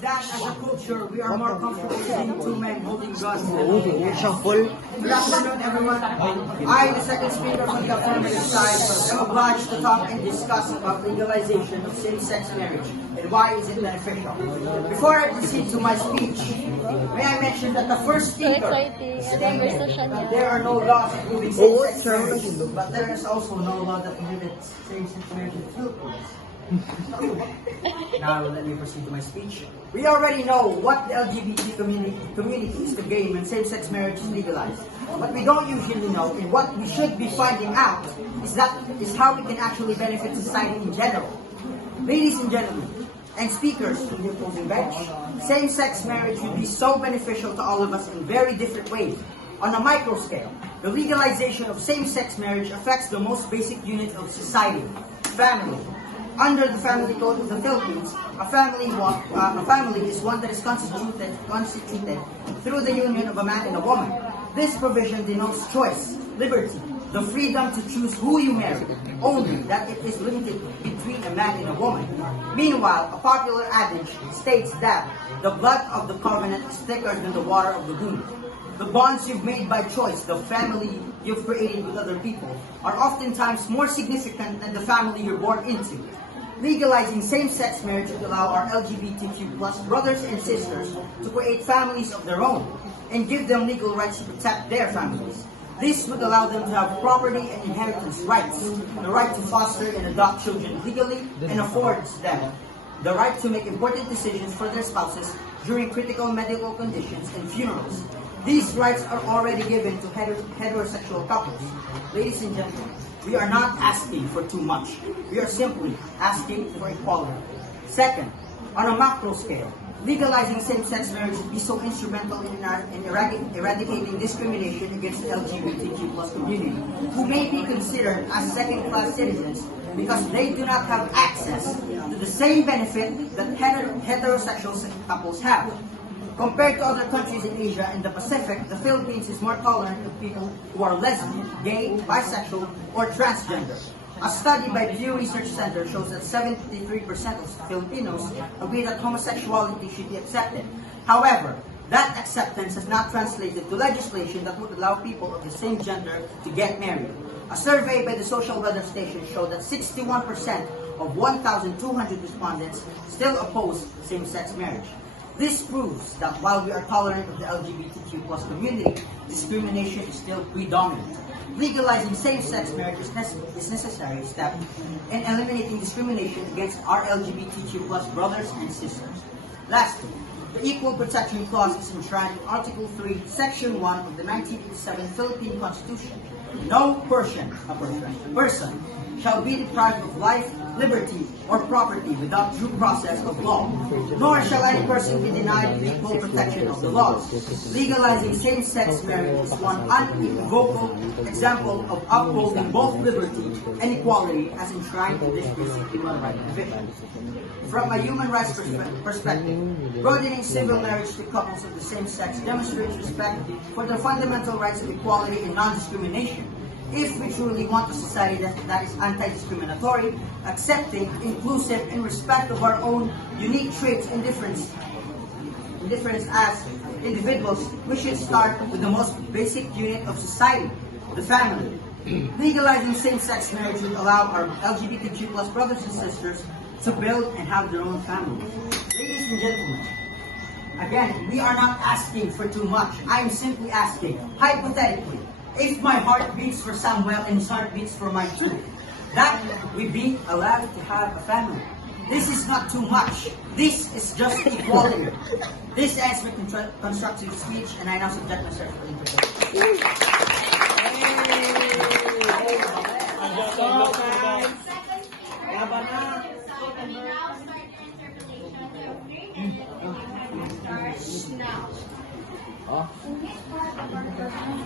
that as a culture, we are more comfortable seeing two men holding guns than holding hands. Good afternoon, everyone. I, the second speaker from the affirmative side, am obliged to talk and discuss about legalization of same-sex marriage and why is it beneficial. Before I proceed to my speech, may I mention that the first speaker stated that there are no laws approving same-sex marriage, but there is also no law that prohibits same-sex marriage in the Philippines. Now let me proceed to my speech. We already know what the LGBT community is to gain when same-sex marriage is legalized. What we don't usually know, and what we should be finding out, is how we can actually benefit society in general. Ladies and gentlemen, and speakers in the opposing bench, same-sex marriage would be so beneficial to all of us in very different ways. On a micro scale, the legalization of same-sex marriage affects the most basic unit of society, family. Under the family code of the Philippines, a family is one that is constituted through the union of a man and a woman. This provision denotes choice, liberty, the freedom to choose who you marry, only that it is limited between a man and a woman. Meanwhile, a popular adage states that the blood of the covenant is thicker than the water of the womb. The bonds you've made by choice, the family you've created with other people, are oftentimes more significant than the family you're born into. Legalizing same-sex marriage would allow our LGBTQ plus brothers and sisters to create families of their own and give them legal rights to protect their families. This would allow them to have property and inheritance rights, the right to foster and adopt children legally, and affords them the right to make important decisions for their spouses during critical medical conditions and funerals. These rights are already given to heterosexual couples. Ladies and gentlemen, we are not asking for too much. We are simply asking for equality. Second, on a macro scale, legalizing same-sex marriage would be so instrumental in eradicating discrimination against the LGBTQ plus community, who may be considered as second-class citizens because they do not have access to the same benefit that heterosexual couples have. Compared to other countries in Asia and the Pacific, the Philippines is more tolerant of people who are lesbian, gay, bisexual, or transgender. A study by Pew Research Center shows that 73% of Filipinos agree that homosexuality should be accepted. However, that acceptance has not translated to legislation that would allow people of the same gender to get married. A survey by the Social Weather Station showed that 61% of 1,200 respondents still oppose same-sex marriage. This proves that while we are tolerant of the LGBTQ plus community, discrimination is still predominant. Legalizing same-sex marriage is necessary step in eliminating discrimination against our LGBTQ plus brothers and sisters. Lastly, the Equal Protection Clause is enshrined in Article 3, Section 1 of the 1987 Philippine Constitution. No person shall be deprived of life, liberty, or property without due process of law, nor shall any person be denied the equal protection of the laws. Legalizing same-sex marriage is one unequivocal example of upholding both liberty and equality as enshrined in this basic human rights provision. From a human rights perspective, broadening civil marriage to couples of the same sex demonstrates respect for the fundamental rights of equality and non-discrimination. If we truly want a society that is anti-discriminatory, accepting, inclusive, and respect of our own unique traits and difference as individuals, we should start with the most basic unit of society, the family. Legalizing same-sex marriage would allow our LGBTQ plus brothers and sisters to build and have their own families. Ladies and gentlemen, again, we are not asking for too much. I am simply asking, hypothetically, if my heart beats for Samuel and his heart beats for my too, that we be allowed to have a family. This is not too much. This is just equality. This ends my constructive speech, and I now subject myself to interpretation.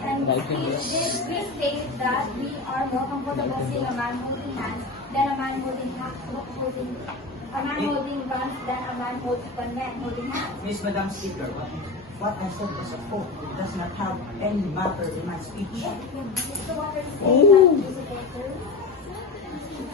And we state that we are more comfortable seeing a man holding hands than a man holding guns than a man holding hands. Miss Madam Speaker, what I said was a quote. It does not have any matter in my speech. So what are you saying that you support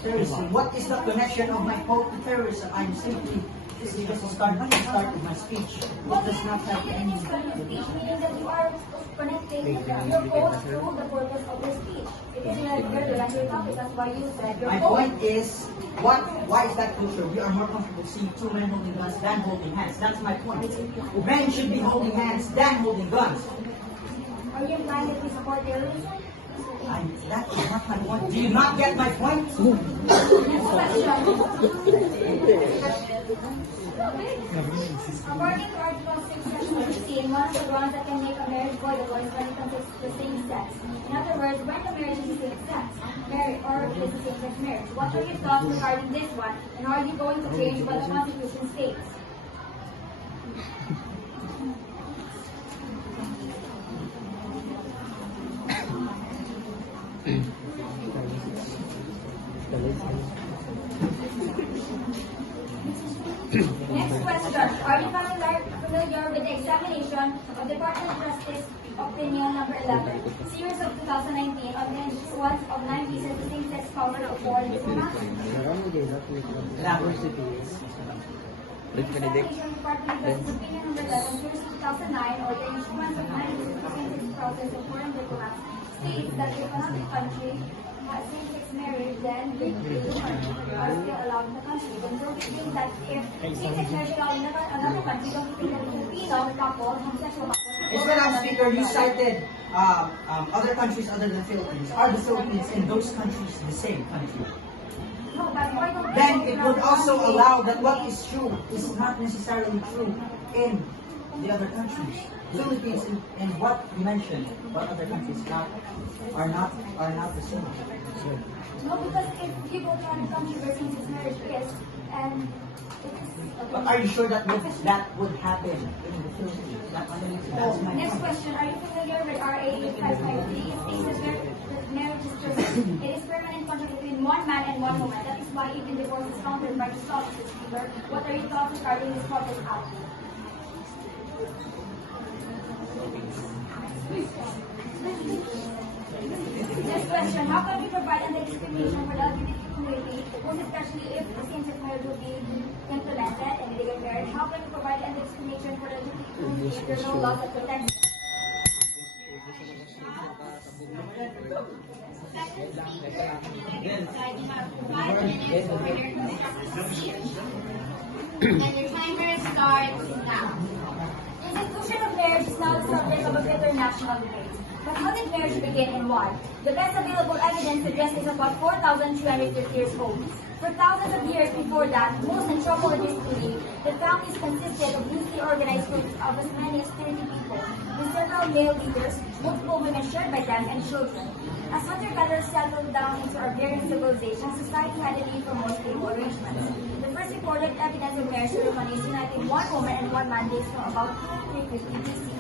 Terrorism. What is the connection of my quote to terrorism? I'm simply This is just a start of my speech. It does not have any. Speech meaning that you are connecting your quote to the purpose of your speech. It is like your language topic, that's why you said your My quote. point is, why is that crucial? We are more comfortable seeing two men holding guns than holding hands. That's my point. Men should be holding hands than holding guns. Are you implying that you support terrorism? That is not my point. Do you not get my point? According to Article 6, Section 16, one of the grounds that can make a marriage voidable is when it consists the same sex. In other words, when the marriage is the same sex, marriage or is the same sex marriage. What are your thoughts regarding this one, and are you going to change what the Constitution states? Next question. Are you familiar with the examination of Department of Justice Opinion number 11, series of 2019 on the issuance of 9 visas to same-sex couples of foreign diplomats? Examination Department of Justice Opinion number 11, series of 2009 or the issuance of 9 visas to same-sex couples of foreign diplomats states that if another country has same-sex marriage, then gay are still allowed in the country. Then don't you think that if same-sex marriage is allowed in another country, don't you think that the Filipino couple, homosexual couple, Mr. Speaker, you cited other countries other than Philippines. Are the Philippines in those countries the same country? no, but why don't Then it would also allow that what is true is not necessarily true in the other countries. Philippines and what you mentioned, what other countries are not the same. No, because if you go to other countries where same-sex marriage is, and it is, But are you sure that would happen in the Philippines? That's my Next point. question, are you familiar with RA 8553? It states that marriage is permanent. It is permanent contract between one man and one woman. That is why even divorce is counted by the Mr. Speaker. What are your thoughts regarding this protest act? Next question, how can we provide anti-discrimination for the LGBT community, most especially if the same-sex marriage will be implemented and legal marriage? How can we provide anti-discrimination for the LGBT community if there are no laws that protect them? And your timer starts now. Institution of marriage is now the subject of a international debate. But how did marriage begin and why? The best available evidence suggests it's about 4,350 years old. For thousands of years before that, most anthropologists believe that families consisted of loosely organized groups of as many as 30 people, with several male leaders, multiple women shared by them, and children. As hunter-gatherers settled down into agrarian civilization, society had a need for more stable arrangements. The first recorded evidence of marriage ceremonies uniting one woman and one man dates from about 350 BC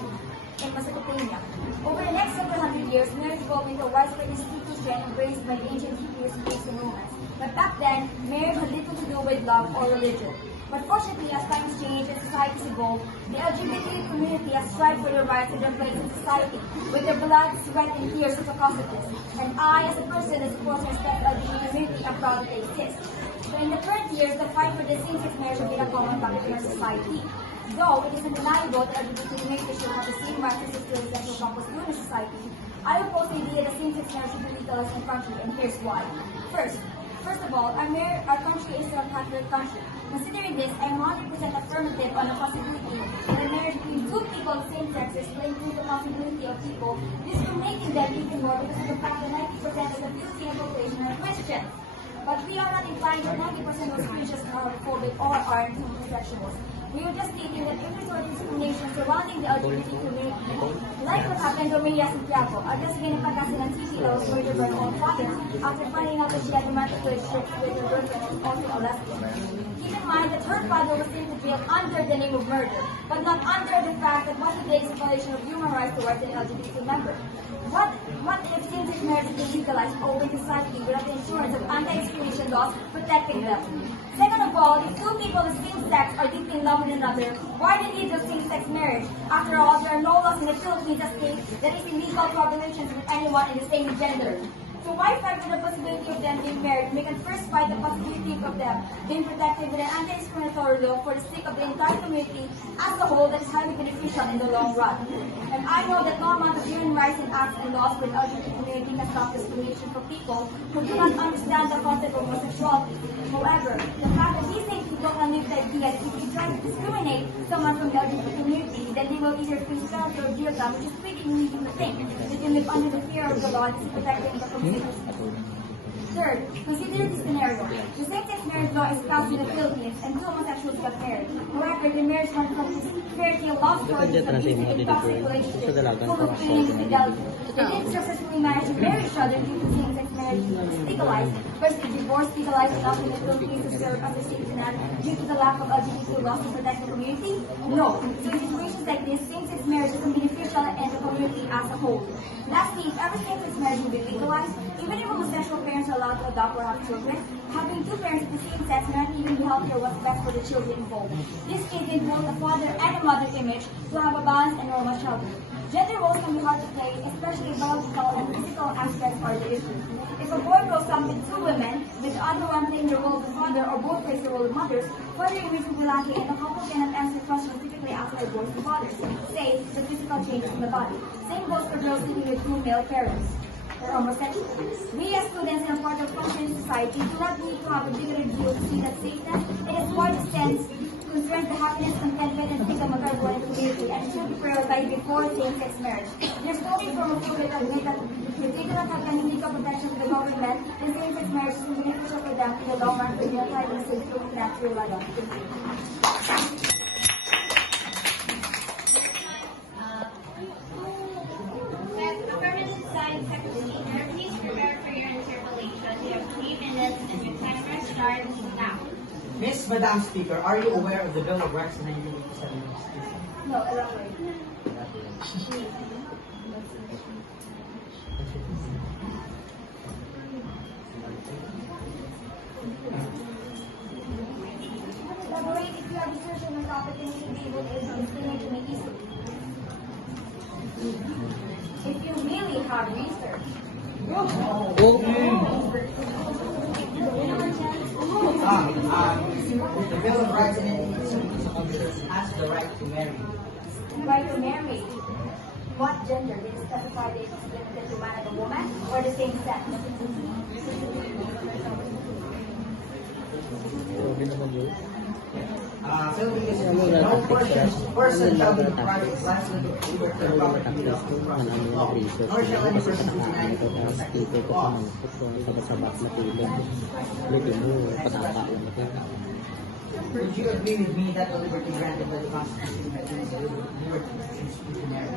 in Mesopotamia. Over the next several hundred years, marriage evolved into a widespread institution embraced by the ancient Hebrews, Greeks, and Romans. But back then, marriage had little to do with love or religion. But fortunately, as times change and societies evolve, the LGBT community has strived for their rights and their place in society, with their blood, sweat, and tears at the cost of this. And I, as a person that supports and respects the LGBT community, am proud that they exist. But in the current years, the fight for the same-sex marriage has been a common topic in our society. Though it is undeniable that LGBT community should have the same rights and security as sexual couples do in society, I oppose the idea that same-sex marriage should be legalized in the country, and here's why. First of all, our country is a Catholic country. Considering this, I am 100% affirmative on the possibility that a marriage between two people of the same sexes will include the possibility of people discriminating them even more because of the fact that 90% of the Filipino population are Christians. But we are not implying that 90% of Christians are homophobic or are homosexuals. We are just stating that every sort of discrimination surrounding the LGBT community, like what happened to Maria Santiago, a lesbian Pangasinan City that was murdered by her own father after finding out that she had romantic relationships with her girlfriend who was also a lesbian. Keep in mind that her father was sent to jail under the name of murder, but not under the fact that what he did is a violation of human rights towards an LGBT member. What if same-sex marriage is legalized open society without the insurance of anti-discrimination laws protecting them? Second of all, if two people of the same sex are deeply in love with another, why the need of same-sex marriage? After all, there are no laws in the Philippines that state that it's illegal to have relations with anyone in the same gender. So why fight for the possibility of them being married? We can first fight the possibility of them being protected with an anti-discriminatory law for the sake of the entire community as a whole that is highly beneficial in the long run. And I know that no amount of human rights and acts and laws for the LGBT community can stop discrimination for people who do not understand the concept of homosexuality. However, the fact that these same people can live the idea that if you try to discriminate someone from the LGBT community, then they will either face penalty or jail time, which is pretty easy to think that you live under the fear of the law that is protecting the community. Third, consider this scenario. The same-sex marriage law is passed in the Philippines and two homosexuals got married. However, the marriage went from this fairy tale love story to abusive and toxic relationship full of pain and infidelity. They didn't successfully manage to marry each other due to same-sex marriage legalized. First, the divorce legalized enough in the Philippines to serve as a safety net due to the lack of LGBT laws to protect the community? No. So in situations like this, same-sex marriage is beneficial and the community as a whole. Lastly, if ever same-sex marriage will be legalized, even if homosexual parents are allowed to adopt or have children, having two parents of the same sex may not even be healthier what's best for the children involved. This case in both a father and a mother image to have a balanced and normal childhood. Gender roles can be hard to play, especially if biological and physical aspects are the issue. If a boy grows up with two women, with the other one playing the role of the father or both plays the role of mothers, father image will be lacking and the couple cannot answer questions typically asked by boys and fathers, say, the physical changes in the body. Same goes for girls living with two male parents or homosexual. We as students and a part of functioning society do not need to have a bigoted view to see that safeness in its widest sense concerns the happiness, contentment, and freedom of everyone in the community and should be prioritized before same-sex marriage. There's no way from a full that admit that if they do not have any legal protection from the government, then same-sex marriage is beneficial for them in the long run for their life and safety of natural life. Affirmative side, secretary, please prepare for your interpellation. You have 3 minutes and your timer starts now. Miss Madam Speaker, are you aware of the Bill of Rights in 1987? No, elaborate. Elaborate if you have research on the topic and you should be able to explain to me easily. If you really have research. The Bill of Rights in 1987 has the right to marry. Right to marry. What gender? Did it specify that it's limited to man and a woman or the same sex? Philippines, no person shall be deprived of life, liberty, or property without due process of law, nor shall any person be denied the protection of the law. Would you agree with me that the liberty granted by the Constitution is the liberty to choose who to marry?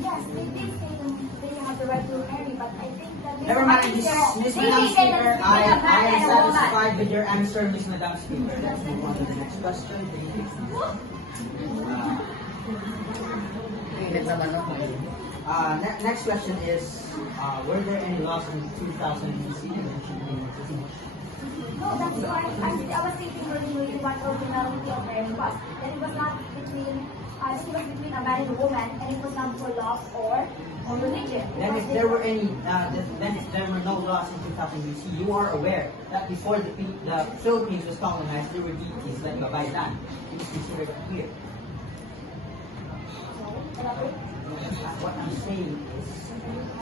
Yes, they did say that they have the right to marry, but I think that they Never mind, Miss Madam Speaker, I am satisfied with your answer, Miss Madam Speaker. Let's move on to the next question. Next question is, were there any laws in 2000 BC that mentioned any? no, that's why I was thinking originally what originality of marriage was. That it was not between, it was between a man and a woman, and it was not for love or religion. Then if there were any, then if there were no laws in 2000 BC, you are aware that before the Philippines was colonized, there were deities like Babaylan. It is considered queer. What I'm saying is,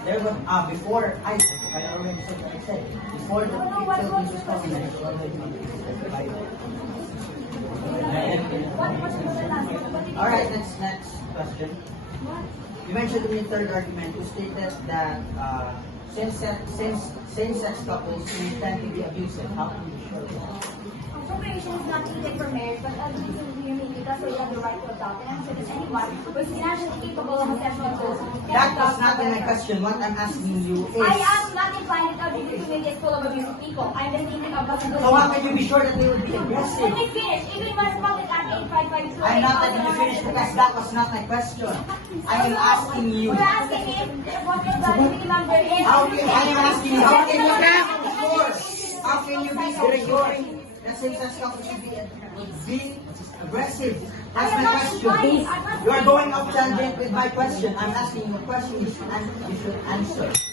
there was before I already said what I said. Before the Philippines was colonized, there were deities like Babaylan. All right, next question. You mentioned in your third argument, you stated that same-sex couples may tend to be abusive. How can you show that? Procreation is not needed for marriage, but LGBT community does so you have the right to adopt. And I'm sure that anyone who is financially capable of a sexual goal. That was not my question. What I'm asking you is... I am not implying that LGBT community is full of abusive people. I'm just thinking of what's good. So how can you be sure that they will be aggressive? Let me finish. Even in my Republic Act 8552. I'm not letting you finish because that was not my question. I am asking you. You're asking me what the minimum there is. I am asking you, how can you be sure? How can you be so sure that same-sex couples should be be aggressive. That's I am my not question. trying. I'm not You are trying. going off tangent with my question. I'm asking you a question. You should answer.